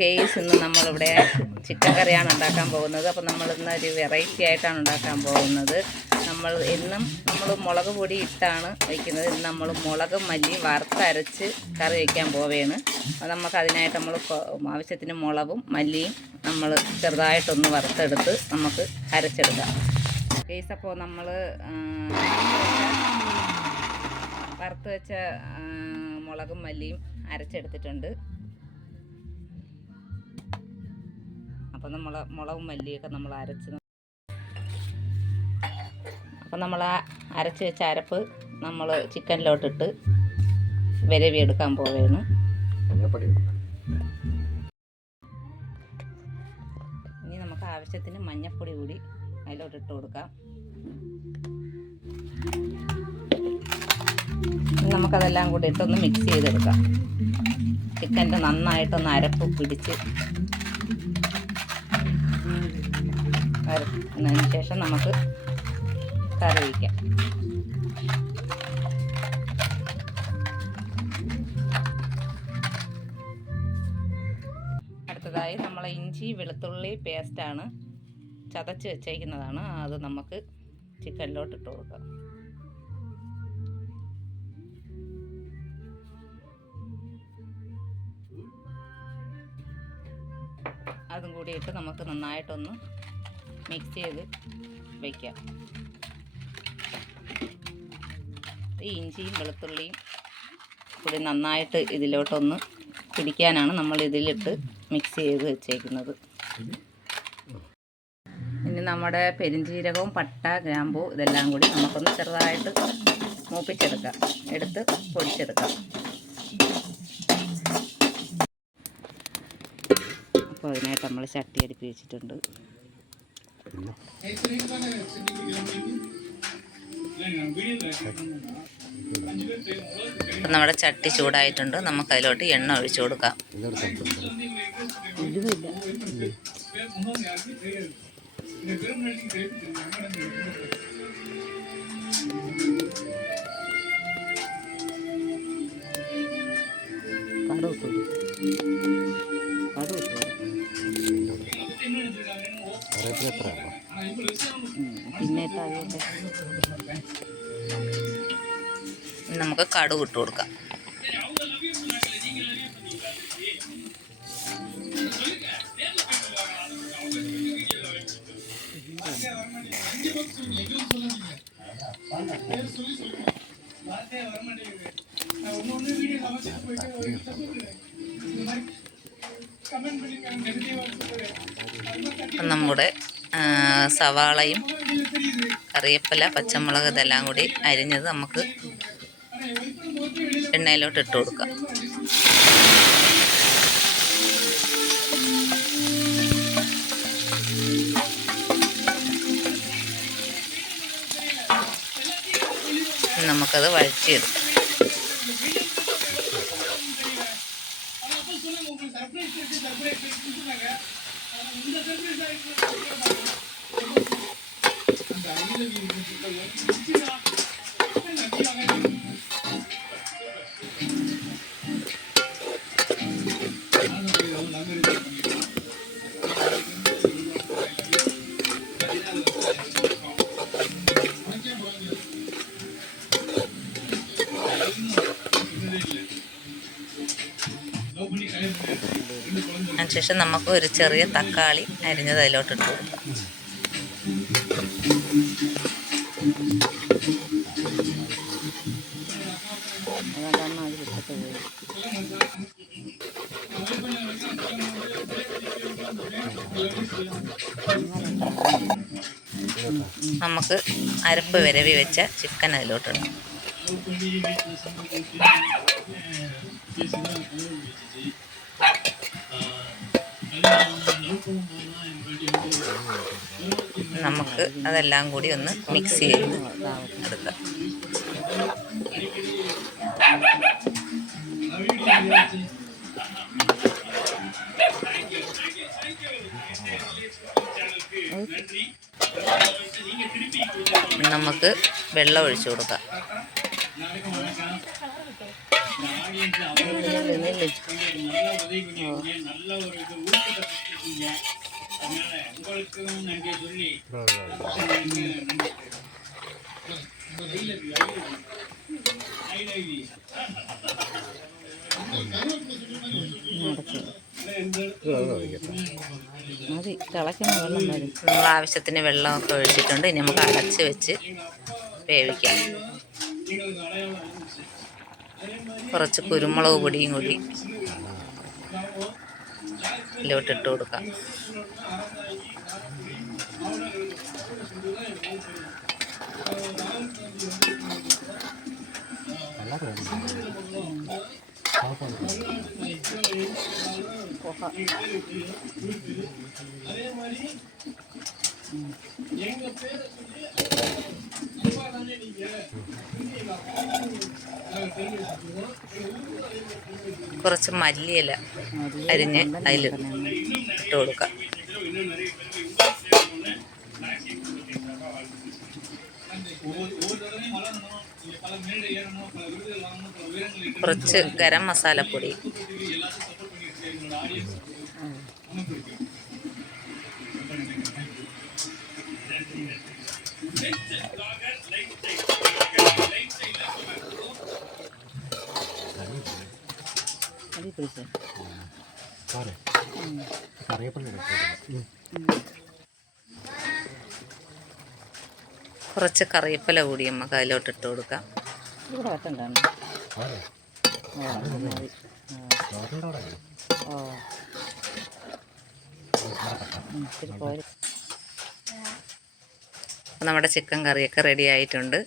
Case ഇന്ന് നമ്മളിവിടെ chicken കറിയാണ് ഉണ്ടാക്കാൻ പോകുന്നത്. അപ്പോൾ നമ്മളിന്നൊരു വെറൈറ്റി ആയിട്ടാണ് ഉണ്ടാക്കാൻ പോകുന്നത്. എന്നും നമ്മൾ മുളക് പൊടി ഇട്ടാണ് വയ്ക്കുന്നത്. ഇന്ന് നമ്മൾ മുളക് മല്ലി വറുത്തരച്ച് കറി വയ്ക്കാൻ പോവുകയാണ്. അപ്പോൾ നമുക്കതിനായിട്ട് ആവശ്യത്തിന് മുളകും മല്ലിയും നമ്മൾ ചെറുതായിട്ടൊന്ന് വറുത്തെടുത്ത് നമുക്ക് അരച്ചെടുക്കാം. കേസ് അപ്പോൾ നമ്മൾ വറുത്ത് വെച്ച മുളകും മല്ലിയും അരച്ചെടുത്തിട്ടുണ്ട്. അപ്പോൾ മുളകും മല്ലിയൊക്കെ നമ്മൾ നമ്മൾ അരച്ച് വെച്ച അരപ്പ് നമ്മൾ ചിക്കനിലോട്ടിട്ട് വിരവിയെടുക്കാൻ പോവുകയാണ്. ഇനി നമുക്ക് ആവശ്യത്തിന് മഞ്ഞൾപ്പൊടി കൂടി അതിലോട്ടിട്ട് കൊടുക്കാം. നമുക്കതെല്ലാം കൂടി ഇട്ടൊന്ന് മിക്സ് ചെയ്തെടുക്കാം. ചിക്കൻ്റെ നന്നായിട്ടൊന്ന് അരപ്പ് പിടിച്ച് അതിന് ശേഷം നമുക്ക് കറി വയ്ക്കാം. അടുത്തതായി നമ്മളെ ഇഞ്ചി വെളുത്തുള്ളി പേസ്റ്റാണ് ചതച്ച് വെച്ചേക്കുന്നതാണ്. അത് നമുക്ക് ചിക്കനിലോട്ട് ഇട്ട് കൊടുക്കാം. അതും കൂടി ഇട്ട് നമുക്ക് നന്നായിട്ടൊന്ന് മിക്സ് ചെയ്ത് വയ്ക്കാം. ഈ ഇഞ്ചിയും വെളുത്തുള്ളിയും കൂടി നന്നായിട്ട് ഇതിലോട്ടൊന്ന് പിടിക്കാനാണ് നമ്മൾ ഇതിലിട്ട് മിക്സ് ചെയ്ത് വെച്ചേക്കുന്നത്. ഇനി നമ്മുടെ പെരിഞ്ജീരകവും പട്ട ഗ്രാമ്പൂ ഇതെല്ലാം കൂടി നമുക്കൊന്ന് ചെറുതായിട്ട് മൂപ്പിച്ചെടുക്കാം, എടുത്ത് പൊടിച്ചെടുക്കാം. അപ്പോൾ അതിനായിട്ട് നമ്മൾ ചട്ടി അടുപ്പി വെച്ചിട്ടുണ്ട്. നമ്മുടെ ചട്ടി ചൂടായിട്ടുണ്ട്. നമുക്കതിലോട്ട് എണ്ണ ഒഴിച്ചു കൊടുക്കാം. പിന്നെ നമുക്ക് കടുക് ഇട്ട് കൊടുക്കാം. നമ്മുടെ സവാളയും കറിവേപ്പില പച്ചമുളക് ഇതെല്ലാം കൂടി അരിഞ്ഞത് നമുക്ക് എണ്ണയിലോട്ട് ഇട്ട് കൊടുക്കാം. നമുക്കത് വഴറ്റിയെടുക്കാം. അതിനുശേഷം നമുക്ക് ഒരു ചെറിയ തക്കാളി അരിഞ്ഞത് അതിലോട്ടിട്ട് കൊടുക്കാം. നമുക്ക് അരപ്പ് വിരവി വെച്ച ചിക്കൻ അതിലോട്ടിടാം. നമുക്ക് അതെല്ലാം കൂടി ഒന്ന് മിക്സ് ചെയ്ത് എടുക്കാം. നമുക്ക് വെള്ളം ഒഴിച്ചു കൊടുക്കാം. മതി, തിളയ്ക്കുന്ന വെള്ളം വരും. നമ്മൾ ആവശ്യത്തിന് വെള്ളമൊക്കെ ഒഴിച്ചിട്ടുണ്ട്. ഇനി നമുക്ക് അടച്ച് വെച്ച് വേവിക്കാം. കുറച്ച് കുരുമുളക് പൊടിയും കൂടി ഇതിലോട്ടിട്ട് കൊടുക്കാം. കുറച്ച് മല്ലിയില അരിഞ്ഞ് അതിൽ ഇട്ട് കൊടുക്കാം. കുറച്ച് ഗരം മസാലപ്പൊടി, കുറച്ച് കറിവേപ്പില കൂടി നമുക്ക് അതിലോട്ട് ഇട്ട് കൊടുക്കാം. നമ്മുടെ ചിക്കൻ കറിയൊക്കെ റെഡി ആയിട്ടുണ്ട്.